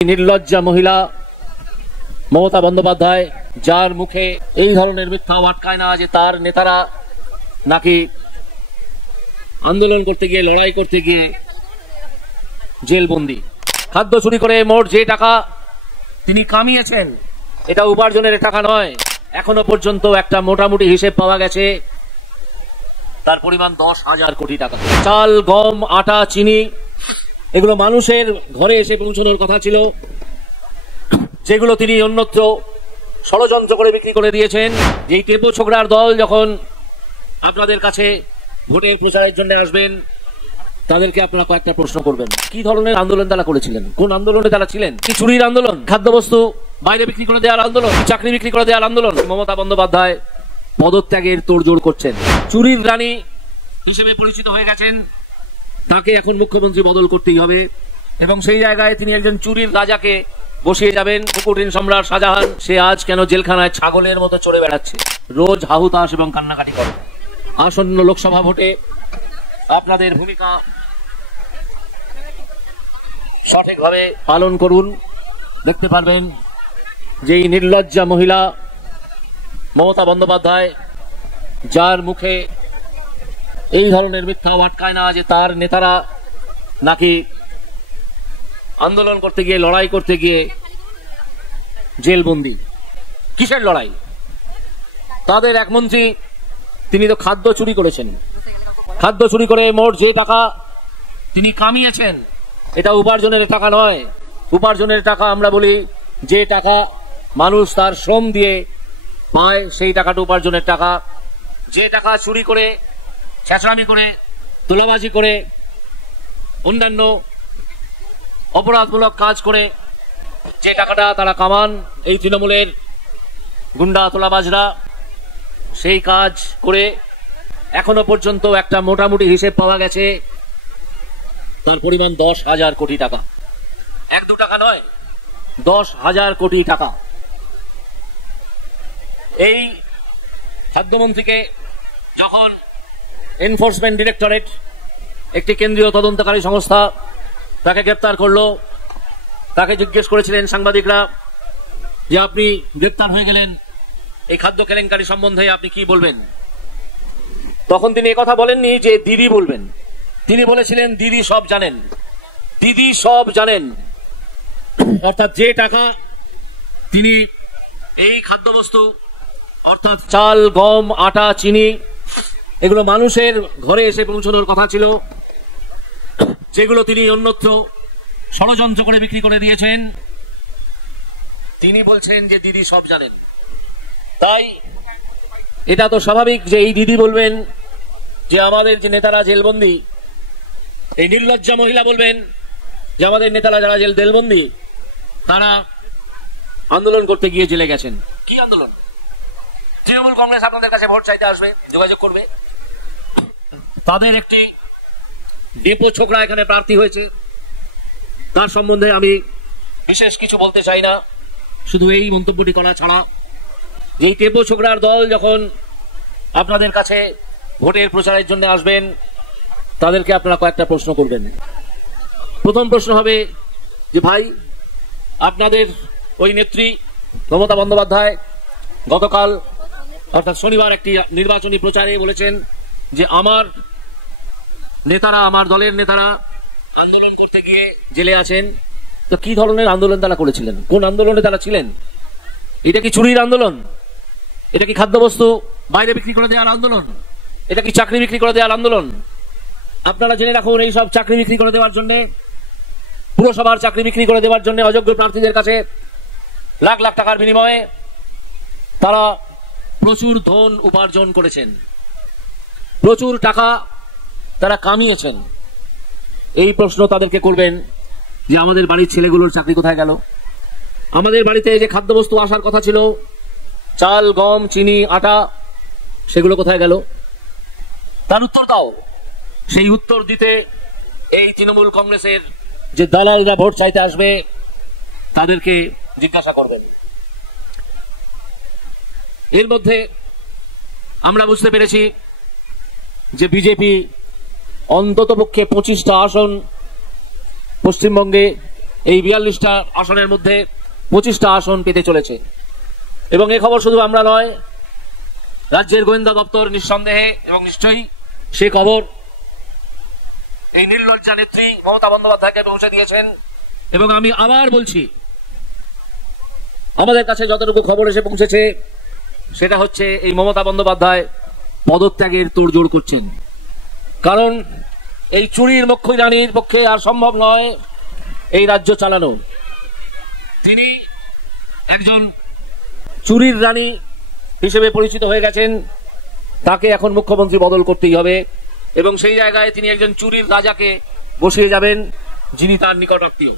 निर्लज्जा महिला ममता बंदोपाध्याय जार मुखे এই ধরনের মিথ্যা আটকায় না যে তার নেতারা নাকি আন্দোলন করতে গিয়ে লড়াই করতে গিয়ে জেলবন্দি। খাদ্য চুরি করে মোট যে টাকা তিনি কামিয়েছেন এটা উপার্জনের টাকা নয়। এখনো পর্যন্ত একটা মোটামুটি হিসেব পাওয়া গেছে তার পরিমাণ 10,000 কোটি টাকা। চাল, গম, আটা, চিনি এগুলো মানুষের ঘরে এসে পৌঁছানোর কথা ছিল, যেগুলো তিনি অন্যত্র ষড়যন্ত্র করে বিক্রি করে দিয়েছেন। যেই টেপো ছোকরার দল যখন আপনাদের কাছে ভোটের প্রচারের জন্য আসবেন তাদেরকে আপনারা কয়েকটা প্রশ্ন করবেন, কি ধরনের আন্দোলন তারা করেছিলেন, কোন আন্দোলনে তারা ছিলেন? কি চুরির আন্দোলন, খাদ্যবস্তু বাইরে বিক্রি করে দেওয়ার আন্দোলন, চাকরি বিক্রি করে দেওয়ার আন্দোলন? মমতা বন্দ্যোপাধ্যায় পদত্যাগের তোড়জোড় করছেন, চুরির রানী হিসেবে পরিচিত হয়ে গেছেন, তাকে এখন মুখ্যমন্ত্রী বদল করতেই হবে এবং সেই জায়গায় তিনি একজন চুরির রাজাকে বসিয়ে যাবেন। কুকুরটিন সম্রাট শাহজাহান সে আজ কেন জেলখানায় ছাগলের মতো চড়ে বেড়াচ্ছে, রোজ হাহুতাশ এবং কান্নাকাটি করে। আসন্ন লোকসভা ভোটে আপনাদের ভূমিকা সঠিকভাবে পালন করুন। দেখতে পারবেন যে এই নির্লজ্জা মহিলা মমতা বন্দ্যোপাধ্যায় যার মুখে এই ধরনের মিথ্যা আটকায় না যে তার নেতারা নাকি আন্দোলন করতে গিয়ে লড়াই করতে গিয়ে জেলবন্দি। কিসের লড়াই? তাদের এক মন্ত্রী তিনি তো খাদ্য চুরি করেছেন, খাদ্য চুরি করে মোট যে টাকা তিনি কামিয়েছেন এটা উপার্জনের টাকা নয়। উপার্জনের টাকা আমরা বলি যে টাকা মানুষ তার শ্রম দিয়ে পায়, সেই টাকাটা উপার্জনের টাকা। যে টাকা চুরি করে, ছেঁচড়ামি করে, তোলাবাজি করে, অন্যান্য অপরাধমূলক কাজ করে যে টাকাটা তারা কামান, এই তৃণমূলের গুন্ডা তোলাবাজরা সেই কাজ করে এখনো পর্যন্ত একটা মোটামুটি হিসেব পাওয়া গেছে তার পরিমাণ 10,000 কোটি টাকা। 1-2 টাকা নয়, 10,000 কোটি টাকা। এই খাদ্যমন্ত্রীকে যখন এনফোর্সমেন্ট ডিরেক্টরেট একটি কেন্দ্রীয় তদন্তকারী সংস্থা তাকে গ্রেপ্তার করলো, তাকে জিজ্ঞেস করেছিলেন সাংবাদিকরা যে আপনি গ্রেপ্তার হয়ে গেলেন, এই খাদ্য কেলেঙ্কারি সম্বন্ধে আপনি কি বলবেন? তখন তিনি একথা বলেননি যে দিদি বলবেন, তিনি বলেছিলেন দিদি সব জানেন, দিদি সব জানেন। অর্থাৎ যে টাকা তিনি এই খাদ্যবস্তু অর্থাৎ চাল, গম, আটা, চিনি এগুলো মানুষের ঘরে এসে পৌঁছানোর কথা ছিল, যেগুলো তিনি অন্যত্র ষড়যন্ত্র করে বিক্রি করে দিয়েছেন, তিনি বলছেন যে দিদি সব জানেন। তাই এটা তো স্বাভাবিক যে এই দিদি বলবেন যে আমাদের যে নেতারা জেলবন্দি, এই নির্লজ্জা মহিলা বলবেন যে আমাদের নেতারা যারা জেলবন্দি তারা আন্দোলন করতে গিয়ে জেলে গেছেন। কি আন্দোলন? তৃণমূল কংগ্রেস আপনাদের কাছে ভোট চাইতে আসবে, যোগাযোগ করবে, তাদের একটি ডেপো ছোকরা এখানে প্রার্থী হয়েছে, তার সম্বন্ধে আমি বিশেষ কিছু বলতে চাই না, শুধু এই মন্তব্যটি করা ছাড়া যে এই ডেপো ছোকরার দল যখন আপনাদের কাছে ভোটের প্রচারের জন্য আসবেন তাদেরকে আপনারা কয়েকটা প্রশ্ন করবেন। প্রথম প্রশ্ন হবে যে ভাই, আপনাদের ওই নেত্রী মমতা বন্দ্যোপাধ্যায় গতকাল অর্থাৎ শনিবার একটি নির্বাচনী প্রচারে বলেছেন যে আমার নেতারা, আমার দলের নেতারা আন্দোলন করতে গিয়ে জেলে আছেন। তো কি ধরনের আন্দোলন তারা করেছিলেন, কোন আন্দোলনে তারা ছিলেন? এটা কি চুরির আন্দোলন? এটা কি খাদ্যবস্তু বাইরে বিক্রি করে দেওয়ার আন্দোলন? এটা কি চাকরি বিক্রি করে দেওয়ার আন্দোলন? আপনারা জেনে রাখুন, এই সব চাকরি বিক্রি করে দেওয়ার জন্য, পুরসভার চাকরি বিক্রি করে দেওয়ার জন্য অযোগ্য প্রার্থীদের কাছে লাখ লাখ টাকার বিনিময়ে তারা প্রচুর ধন উপার্জন করেছেন, প্রচুর টাকা তারা কামিয়েছেন। এই প্রশ্ন তাদেরকে করবেন যে আমাদের বাড়ির ছেলেগুলোর চাকরি কোথায় গেল? আমাদের বাড়িতে যে খাদ্যবস্তু আসার কথা ছিল, চাল, গম, চিনি, আটা, সেগুলো কোথায় গেল? তার উত্তর দাও। সেই উত্তর দিতে এই তৃণমূল কংগ্রেসের যে দালালরা ভোট চাইতে আসবে তাদেরকে জিজ্ঞাসা করবেন। এর মধ্যে আমরা বুঝতে পেরেছি যে বিজেপি অন্ততপক্ষে 25টা আসন পশ্চিমবঙ্গে এই 42টা আসনের মধ্যে 25টা আসন পেতে চলেছে। এবং এই খবর শুধু আমরা নয়, রাজ্যের গোয়েন্দা দপ্তর নিঃসন্দেহে এবং নিশ্চয়ই সে খবর এই নির্লজ্জা নেত্রী মমতা বন্দ্যোপাধ্যায়কে পৌঁছে দিয়েছেন। এবং আমি আবার বলছি, আমাদের কাছে যতটুকু খবর এসে পৌঁছেছে সেটা হচ্ছে এই মমতা বন্দ্যোপাধ্যায় পদত্যাগের তোড়জোড় করছেন। কারণ এই চুরির মুখ্য রানীর পক্ষে আর সম্ভব নয় এই রাজ্য চালানো। তিনি একজন চুরির রানী হিসেবে পরিচিত হয়ে গেছেন, তাকে এখন মুখ্যমন্ত্রী বদল করতেই হবে এবং সেই জায়গায় তিনি একজন চুরির রাজাকে বসিয়ে যাবেন যিনি তার নিকট আত্মীয়।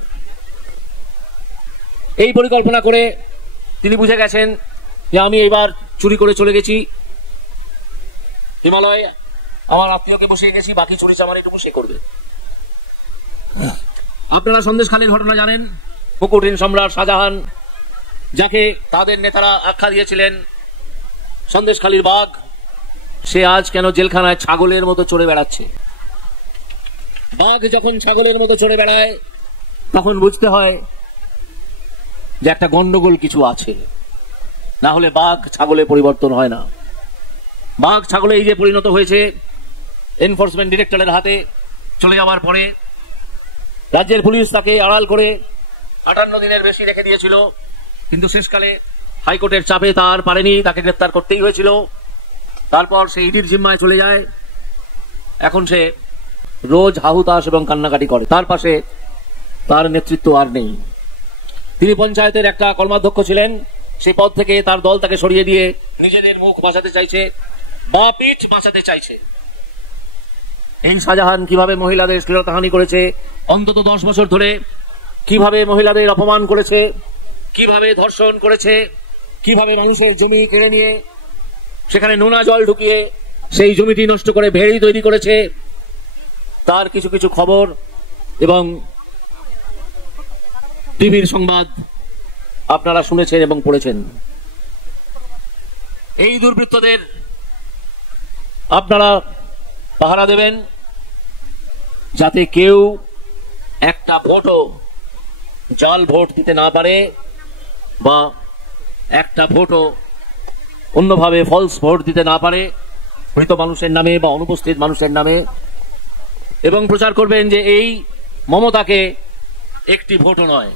এই পরিকল্পনা করে তিনি বুঝে গেছেন যে আমি এবার চুরি করে চলে গেছি হিমালয়, আমার আত্মীয়কে বসিয়ে গেছি, বাকি চুরি চামারিটুকু সে করবে। আপনারা সন্দেশখালীর ঘটনা জানেন। মুকুটহীন সম্রাট শাহজাহান, যাকে তাদের নেতারা আখ্যা দিয়েছিলেন সন্দেশখালীর বাঘ, সে আজ কেন জেলখানায় ছাগলের মতো চড়ে বেড়াচ্ছে। বাঘ যখন ছাগলের মতো চড়ে বেড়ায় তখন বুঝতে হয় যে একটা গন্ডগোল কিছু আছে, না হলে বাঘ ছাগলে পরিবর্তন হয় না। বাঘ ছাগলে এই যে পরিণত হয়েছে এনফোর্সমেন্ট ডিরেক্টরের হাতে চলে যাওয়ার পরে রাজ্যের পুলিশ তাকে আড়াল করে 58 দিনের বেশি রেখে দিয়েছিল, কিন্তু শেষকালে হাইকোর্টের চাপে তার পারেনি, তাকে গ্রেপ্তার করতেই হয়েছিল। তারপর সে ইডির জিম্মায় চলে যায়। এখন সে রোজ হাহুতাশ এবং কান্নাকাটি করে। তার পাশে তার নেতৃত্ব আর নেই। তিনি পঞ্চায়েতের একটা কর্মাধ্যক্ষ ছিলেন, সেই পদ থেকে তার দল তাকে সরিয়ে দিয়ে নিজেদের মুখ বাঁচাতে চাইছে বা পিঠ বাঁচাতে চাইছে। এই শাহজাহান কিভাবে মহিলাদের শ্লীলতাহানি করেছে অন্তত 10 বছর ধরে, কিভাবে মহিলাদের অপমান করেছে, কিভাবে ধর্ষণ করেছে, কিভাবে মানুষের জমি কেড়ে নিয়ে সেখানে নোনা জল ঢুকিয়ে সেই জমিটি নষ্ট করে ভেড়ি তৈরি করেছে, তার কিছু কিছু খবর এবং টিভির সংবাদ আপনারা শুনেছেন এবং পড়েছেন। এই দুর্বৃত্তদের আপনারা পাহারা দেবেন যাতে কেউ একটা ভোটও জাল ভোট দিতে না পারে বা একটা ভোটও অন্যভাবে ফলস ভোট দিতে না পারে মৃত মানুষের নামে বা অনুপস্থিত মানুষের নামে। এবং প্রচার করবেন যে এই মমতাকে একটি ভোটও নয়,